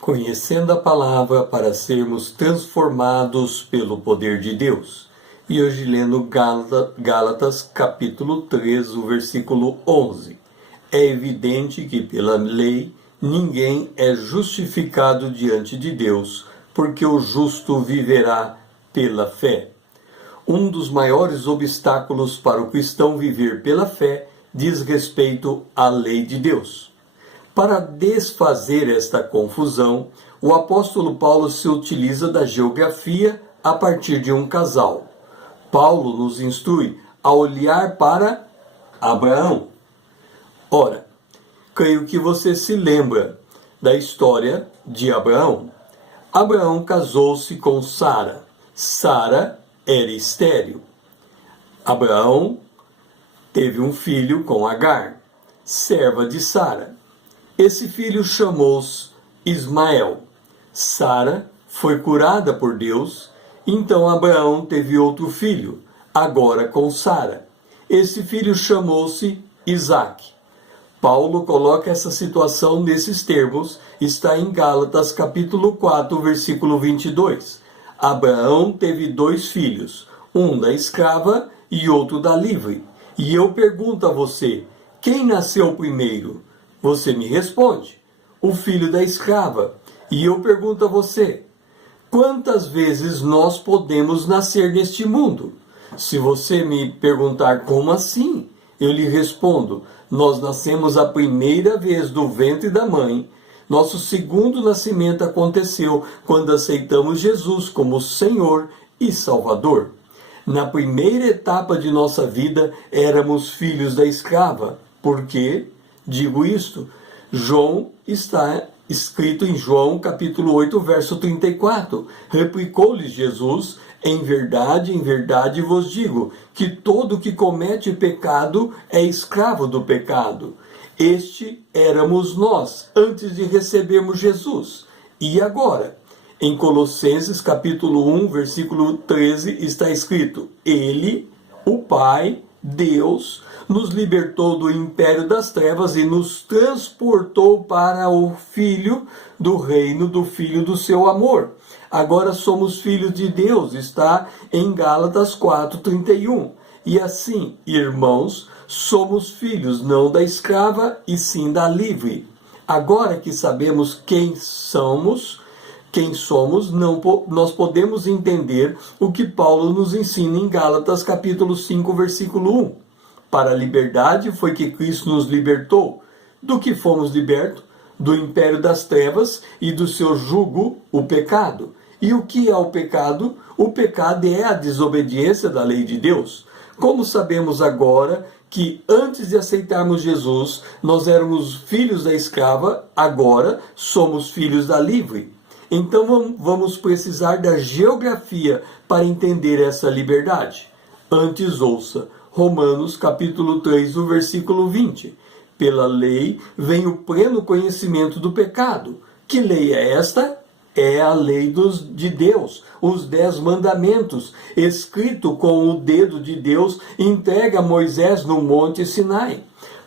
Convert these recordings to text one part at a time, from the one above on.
Conhecendo a palavra para sermos transformados pelo poder de Deus. E hoje lendo Gálatas capítulo 3, o versículo 11. É evidente que pela lei ninguém é justificado diante de Deus, porque o justo viverá pela fé. Um dos maiores obstáculos para o cristão viver pela fé diz respeito à lei de Deus. Para desfazer esta confusão, o apóstolo Paulo se utiliza da geografia a partir de um casal. Paulo nos instrui a olhar para Abraão. Ora, creio que você se lembra da história de Abraão. Abraão casou-se com Sara. Sara era estéril. Abraão teve um filho com Agar, serva de Sara. Esse filho chamou-se Ismael. Sara foi curada por Deus, então Abraão teve outro filho, agora com Sara. Esse filho chamou-se Isaque. Paulo coloca essa situação nesses termos, está em Gálatas capítulo 4, versículo 22. Abraão teve 2 filhos, um da escrava e outro da livre. E eu pergunto a você, quem nasceu primeiro? Você me responde, o filho da escrava. E eu pergunto a você, quantas vezes nós podemos nascer neste mundo? Se você me perguntar como assim, eu lhe respondo, nós nascemos a primeira vez do ventre da mãe. Nosso segundo nascimento aconteceu quando aceitamos Jesus como Senhor e Salvador. Na primeira etapa de nossa vida, éramos filhos da escrava. Por quê? Digo isto, João está escrito em João capítulo 8, verso 34. Replicou-lhes Jesus, em verdade vos digo, que todo que comete pecado é escravo do pecado. Este éramos nós, antes de recebermos Jesus. E agora? Em Colossenses capítulo 1, versículo 13, está escrito, Ele, o Pai, Deus, nos libertou do império das trevas e nos transportou para o Filho do reino do Filho do seu amor. Agora somos filhos de Deus, está em Gálatas 4:31. E assim, irmãos, somos filhos não da escrava e sim da livre. Agora que sabemos quem somos, nós podemos entender o que Paulo nos ensina em Gálatas capítulo 5, versículo 1. Para a liberdade foi que Cristo nos libertou. Do que fomos libertos? Do império das trevas e do seu jugo, o pecado. E o que é o pecado? O pecado é a desobediência da lei de Deus. Como sabemos agora que antes de aceitarmos Jesus, nós éramos filhos da escrava, agora somos filhos da livre. Então vamos precisar da geografia para entender essa liberdade. Antes ouça Romanos capítulo 3, o versículo 20. Pela lei vem o pleno conhecimento do pecado. Que lei é esta? É a lei de Deus, os 10 mandamentos, escrito com o dedo de Deus, entregue a Moisés no Monte Sinai.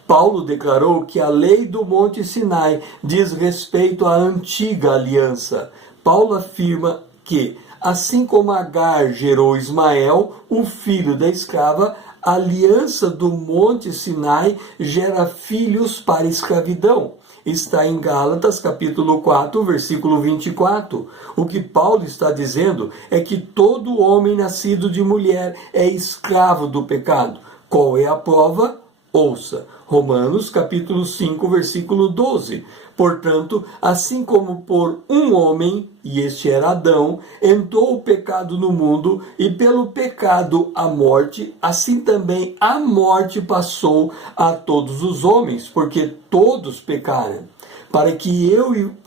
Paulo declarou que a lei do Monte Sinai diz respeito à antiga aliança. Paulo afirma que, assim como Agar gerou Ismael, o filho da escrava, a aliança do Monte Sinai gera filhos para a escravidão. Está em Gálatas capítulo 4, versículo 24. O que Paulo está dizendo é que todo homem nascido de mulher é escravo do pecado. Qual é a prova? Ouça, Romanos capítulo 5, versículo 12. Portanto, assim como por um homem, e este era Adão, entrou o pecado no mundo, e pelo pecado a morte, assim também a morte passou a todos os homens, porque todos pecaram.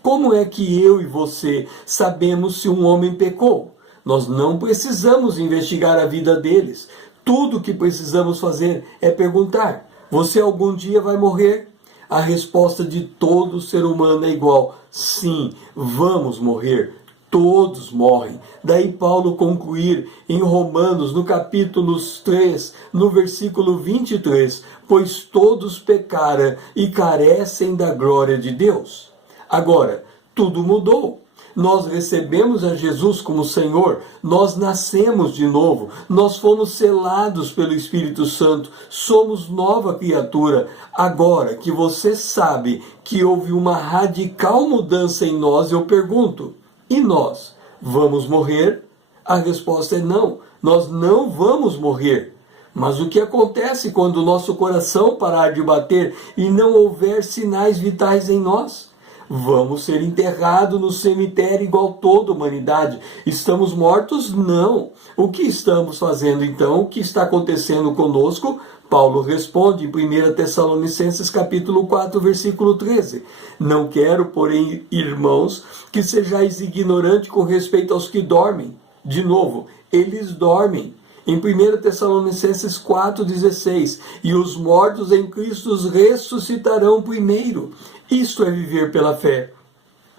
Como é que eu e você sabemos se um homem pecou? Nós não precisamos investigar a vida deles. Tudo o que precisamos fazer é perguntar, você algum dia vai morrer? A resposta de todo ser humano é igual. Sim, vamos morrer. Todos morrem. Daí Paulo concluir em Romanos, no capítulo 3, no versículo 23, pois todos pecaram e carecem da glória de Deus. Agora, tudo mudou. Nós recebemos a Jesus como Senhor, nós nascemos de novo, nós fomos selados pelo Espírito Santo, somos nova criatura. Agora que você sabe que houve uma radical mudança em nós, eu pergunto, e nós? Vamos morrer? A resposta é não, nós não vamos morrer. Mas o que acontece quando o nosso coração parar de bater e não houver sinais vitais em nós? Vamos ser enterrados no cemitério igual toda a humanidade. Estamos mortos? Não. O que estamos fazendo então? O que está acontecendo conosco? Paulo responde em 1 Tessalonicenses capítulo 4, versículo 13. Não quero, porém, irmãos, que sejais ignorantes com respeito aos que dormem. De novo, eles dormem. Em 1 Tessalonicenses 4,16, e os mortos em Cristo ressuscitarão primeiro. Isto é viver pela fé,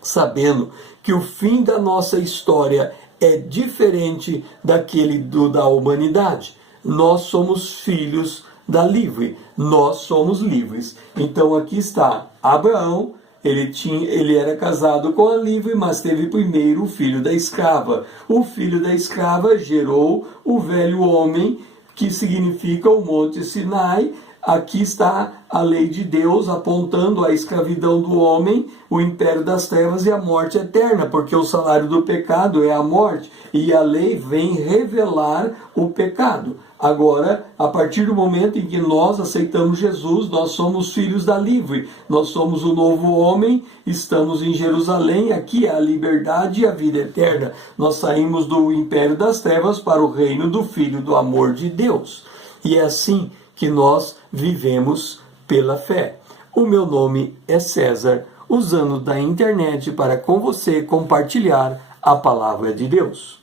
sabendo que o fim da nossa história é diferente daquele da humanidade. Nós somos filhos da livre, nós somos livres. Então aqui está, Abraão, ele era casado com a livre, mas teve primeiro o filho da escrava. O filho da escrava gerou o velho homem, que significa o Monte Sinai. Aqui está a lei de Deus apontando a escravidão do homem, o império das trevas e a morte eterna, porque o salário do pecado é a morte, e a lei vem revelar o pecado. Agora, a partir do momento em que nós aceitamos Jesus, nós somos filhos da livre, nós somos o novo homem, estamos em Jerusalém, aqui é a liberdade e a vida eterna. Nós saímos do império das trevas para o reino do Filho do amor de Deus. E é assim que nós vivemos pela fé. O meu nome é César, usando da internet para com você compartilhar a palavra de Deus.